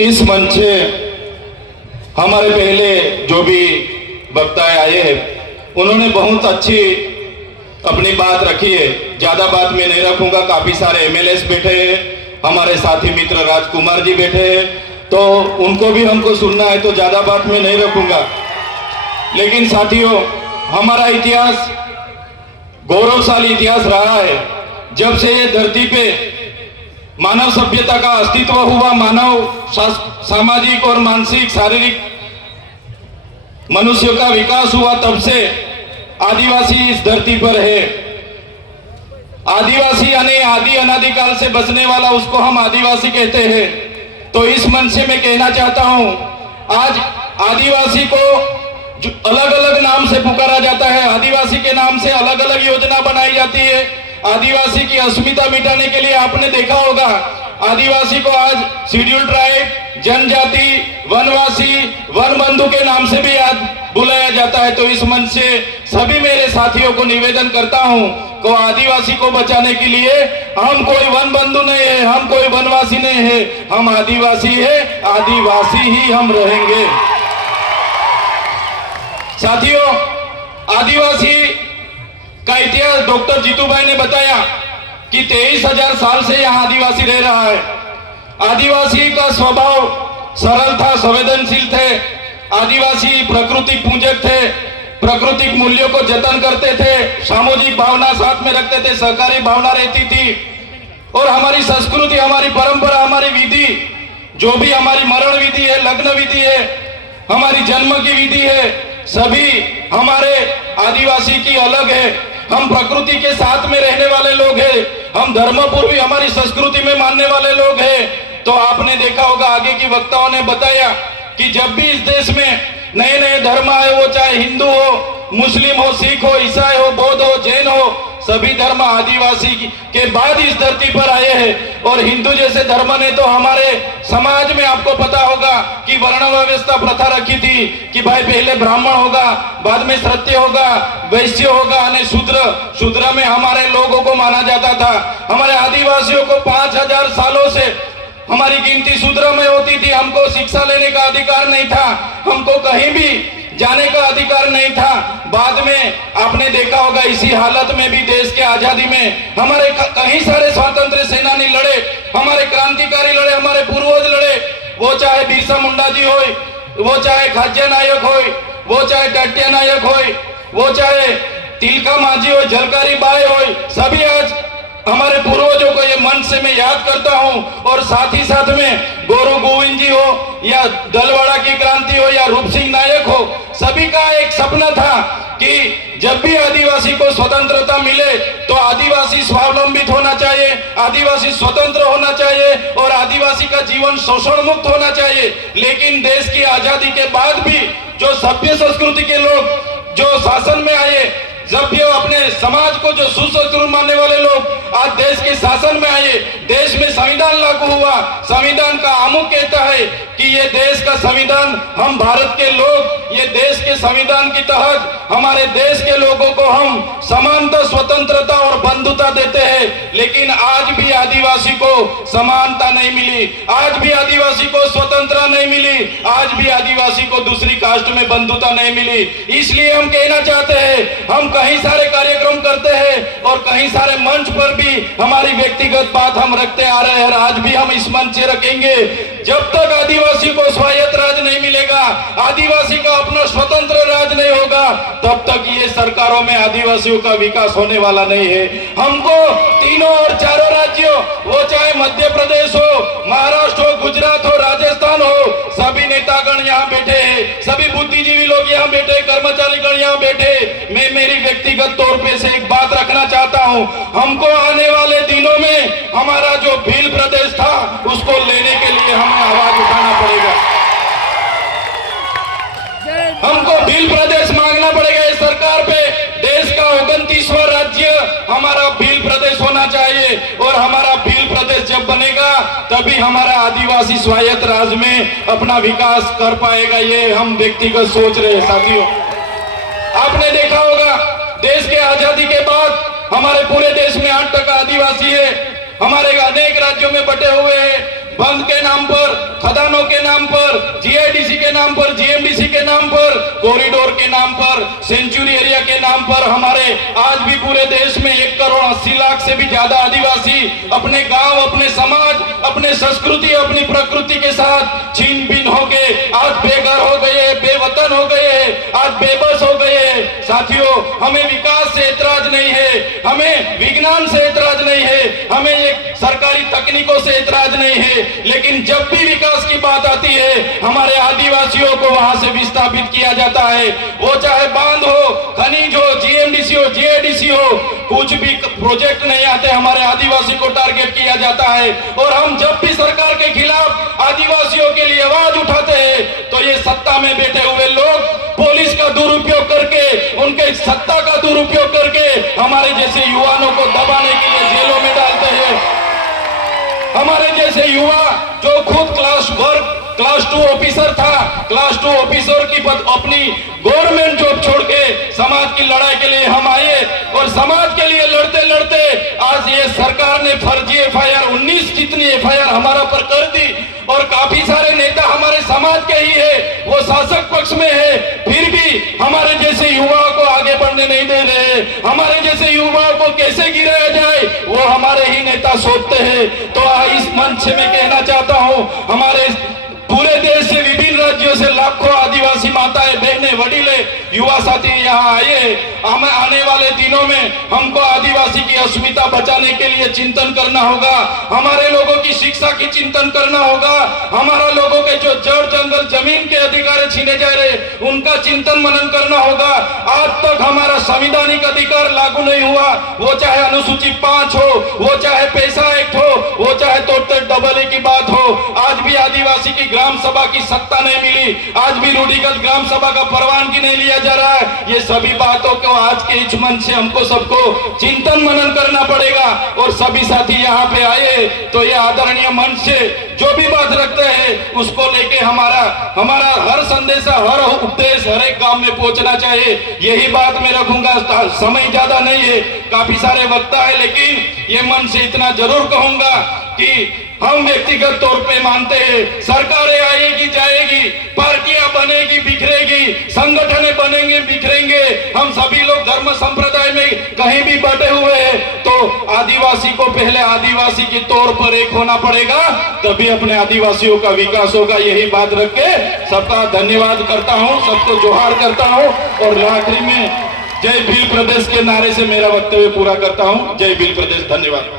इस मंच से हमारे पहले जो भी वक्ता आए हैं उन्होंने बहुत अच्छी अपनी बात रखी है। ज़्यादा बात मैं नहीं रखूंगा। काफ़ी सारे एमएलएस बैठे हैं, हमारे साथी मित्र राजकुमार जी बैठे हैं, तो उनको भी हमको सुनना है, तो ज़्यादा बात मैं नहीं रखूंगा। लेकिन साथियों, हमारा इतिहास गौरवशाली इतिहास रहा है। जब से ये धरती पे मानव सभ्यता का अस्तित्व हुआ, मानव सामाजिक और मानसिक शारीरिक मनुष्य का विकास हुआ, तब से आदिवासी इस धरती पर है। आदिवासी यानी आदि अनादिकाल से बसने वाला, उसको हम आदिवासी कहते हैं। तो इस मन से मैं कहना चाहता हूं, आज आदिवासी को जो अलग अलग नाम से पुकारा जाता है, आदिवासी के नाम से अलग अलग योजना बनाई जाती है। आदिवासी की अस्मिता मिटाने के लिए आपने देखा होगा, आदिवासी को आज शेड्यूल ट्राइब, जनजाति, वनवासी, वन बंधु के नाम से भी याद बुलाया जाता है। तो इस मंच से सभी मेरे साथियों को निवेदन करता हूं को आदिवासी को बचाने के लिए हम कोई वन बंधु नहीं है, हम कोई वनवासी नहीं है, हम आदिवासी है, आदिवासी ही हम रहेंगे। साथियों, आदिवासी का इतिहास डॉक्टर जीतू भाई ने बताया कि 23,000 साल से यहाँ आदिवासी रह रहा है। आदिवासी का स्वभाव सरल था, संवेदनशील थे। आदिवासी प्रकृति पूजक थे, प्राकृतिक मूल्यों को जतन करते थे, सामाजिक भावना साथ में रखते थे, सहकारी भावना रहती थी। और हमारी संस्कृति, हमारी परंपरा, हमारी विधि, जो भी हमारी मरण विधि है, लग्न विधि है, हमारी जन्म की विधि है, सभी हमारे आदिवासी की अलग है। हम प्रकृति के साथ में रहने वाले लोग हैं, हम धर्मपूर्वी हमारी संस्कृति में मानने वाले लोग हैं। तो आपने देखा होगा, आगे की वक्ताओं ने बताया कि जब भी इस देश में नए नए धर्म आए, वो चाहे हिंदू हो, मुस्लिम हो, सिख हो, ईसाई हो, बौद्ध हो, जैन हो, सभी धर्म आदिवासी के बाद इस धरती पर आए हैं। और हिंदू जैसे धर्म ने तो हमारे समाज में आपको पता होगा कि वर्ण व्यवस्था प्रथा रखी थी कि भाई पहले ब्राह्मण होगा, बाद में क्षत्रिय होगा, वैश्य होगा, और शूद्र में हमारे लोगों को माना जाता था। हमारे आदिवासियों को 5,000 सालों से हमारी गिनती शूद्र में होती थी। हमको शिक्षा लेने का अधिकार नहीं था, हमको कहीं भी जाने का अधिकार नहीं था। बाद में आपने देखा होगा, इसी हालत में भी देश के आजादी में हमारे कई सारे स्वतंत्र सेनानी लड़े, हमारे क्रांतिकारी लड़े, हमारे पूर्वज लड़े। वो चाहे बिरसा मुंडा जी हो, वो चाहे खाज्य नायक हो, वो चाहे टट्या नायक हो, वो चाहे तिलका माझी हो, झलकारी बाई हो, सभी आज हमारे पूर्वजों को ये मन से मैं याद करता हूं। और साथ ही साथ में गोरू गोविंद जी हो, या दलवाड़ा की क्रांति हो, या रूप सिंह नायक हो, सभी का एक सपना था कि जब भी आदिवासी को स्वतंत्रता मिले तो आदिवासी स्वावलंबित होना चाहिए, आदिवासी स्वतंत्र होना चाहिए और आदिवासी का जीवन शोषण मुक्त होना चाहिए। लेकिन देश की आजादी के बाद भी जो सभ्य संस्कृति के लोग जो शासन में आए, सभ्य अपने समाज को जो सुसंस्कृत मानने वाले लोग आज देश के शासन में आए, देश में संविधान लागू हुआ। संविधान का आमुख कहता है कि ये देश का संविधान, हम भारत के लोग ये देश के संविधान के तहत हमारे देश के लोगों को हम समानता, स्वतंत्रता और बंधुता देते हैं। लेकिन आज भी आदिवासी को समानता नहीं मिली, आज भी आदिवासी को स्वतंत्रता नहीं मिली, आज भी आदिवासी को दूसरी कास्ट में बंधुता नहीं मिली। इसलिए हम कहना चाहते हैं, हम कई सारे कार्यक्रम करते हैं और कई सारे मंच पर भी हमारी व्यक्तिगत बात हम रखते आ रहे हैं, आज भी हम इस मंच से रखेंगे। जब तक आदिवासी को स्वायत्त राज नहीं मिलेगा, आदिवासी का अपना स्वतंत्र राज नहीं होगा, तब तक ये सरकारों में आदिवासियों का विकास होने वाला नहीं है। हमको तीनों और चारों राज्यों, वो चाहे मध्य प्रदेश हो, महाराष्ट्र हो, गुजरात हो, राजस्थान हो, सभी नेतागण यहाँ बैठे हैं, सभी बुद्धिजीवी लोग यहाँ बैठे, कर्मचारीगण यहाँ बैठे। मैं मेरी व्यक्तिगत तौर पे से एक बात रखना चाहता हूँ, हमको आने वाले दिनों में हमारा जो भील प्रदेश था उसको लेने के लिए हमें आवाज उठाना पड़ेगा। हमको भील प्रदेश मांगना पड़ेगा इस सरकार पे। देश का 29वां राज्य हमारा भील प्रदेश होना चाहिए और हमारा भील प्रदेश जब बनेगा तभी हमारा आदिवासी स्वायत्त राज्य में अपना विकास कर पाएगा। ये हम व्यक्तिगत सोच रहे हैं। साथियों, आपने देखा होगा, देश के आजादी के बाद हमारे पूरे देश में 8% आदिवासी है, हमारे अनेक राज्यों में बटे हुए हैं। बंद के नाम पर खदानों के नाम पर, जीआईडीसी के नाम पर, जीएमडीसी के नाम पर, कॉरिडोर के नाम पर, सेंचुरी एरिया के नाम पर हमारे आज भी पूरे देश में 1,80,00,000 से भी ज्यादा आदिवासी अपने गांव, अपने समाज, अपने संस्कृति, अपनी प्रकृति के साथ छीन बीन हो के आज बेघर हो गए, बेवतन हो गए, आज बेबस हो गए। साथियों, हमें विकास से ऐतराज नहीं है, हमें विज्ञान से ऐतराज नहीं है, हमें एक सरकारी तकनीकों से ऐतराज नहीं है, लेकिन जब भी विकास की बात आती है हमारे आदिवासियों को वहां से विस्थापित किया जाता है। वो चाहे बांध हो, खनिज हो, जीएमडीसी हो, जीआईडीसी हो, कुछ भी प्रोजेक्ट नहीं आते, हमारे आदिवासी को टारगेट किया जाता है। और हम जब भी सरकार के खिलाफ आदिवासियों के लिए आवाज उठाते हैं तो ये सत्ता में बैठे हुए लोग पुलिस का दुरुपयोग करके, उनके सत्ता का दुरुपयोग करके हमारे जैसे युवाओं को दबाने के लिए जेलों में डालते हैं। हमारे जैसे युवा जो खुद क्लास 2 ऑफिसर था, क्लास 2 ऑफिसर की अपनी गवर्नमेंट जॉब छोड़ के समाज की लड़ाई के लिए हम आए और समाज के लिए लड़ते लड़ते आज ये सरकार ने फर्जी एफआईआर 19 जितनी एफआईआर हमारा पर कर दी और काफी सारे नेता हमारे समाज के ही है, वो शासक पक्ष में है, फिर भी हमारे जैसे युवाओं को आगे बढ़ने नहीं दे रहे। हमारे जैसे युवाओं को कैसे गिराया जाए वो हमारे ही नेता सोचते हैं। तो इस मंच से मैं कहना चाहता हूं, हमारे पूरे देश से, विभिन्न राज्यों से लाखों आदिवासी माताएं, बहनें, वडीले, युवा साथी यहाँ आए। हमें आने वाले दिनों में हमको आदिवासी की अस्मिता बचाने के लिए चिंतन करना होगा, हमारे लोगों की शिक्षा की चिंतन करना होगा, हमारा लोगों के जो जड़ जंगल जमीन के अधिकार छीने जा रहे उनका चिंतन मनन करना होगा। आज तक हमारा संवैधानिक अधिकार लागू नहीं हुआ, वो चाहे अनुसूची 5 हो, वो चाहे पैसा एक्ट हो, वो चाहे तोड़ते डबल की बात हो, आज भी आदिवासी की ग्राम सभा की सत्ता नहीं मिली, आज भी रूढ़िगत ग्राम सभा का परवानगी नहीं लिया जा रहा है। ये सभी बातों को आज के इस मंच से हमको सबको चिंतन मनन करना पड़ेगा। और सभी साथी यहाँ पे आए तो ये आदरणीय मंच से जो भी बात रखते हैं उसको लेके हमारा हर संदेशा, हर उपदेश हर एक गांव में पहुंचना चाहिए। यही बात मैं रखूंगा। समय ज्यादा नहीं है, काफी सारे वक्ता है, लेकिन ये मन से इतना जरूर कहूंगा कि हम व्यक्तिगत तौर पे मानते हैं सरकारें आएगी जाएगी, पार्टियां बनेगी बिखरेगी, संगठनें बनेंगे बिखरेंगे, हम सभी लोग धर्म संप्रदाय में कहीं भी बटे हुए हैं, तो आदिवासी को पहले आदिवासी के तौर पर एक होना पड़ेगा, तभी अपने आदिवासियों का विकास होगा। यही बात रख के सबका धन्यवाद करता हूं, सबको जोहार करता हूं और आखिरी में जय भील प्रदेश के नारे से मेरा वक्तव्य पूरा करता हूं। जय भील प्रदेश, धन्यवाद।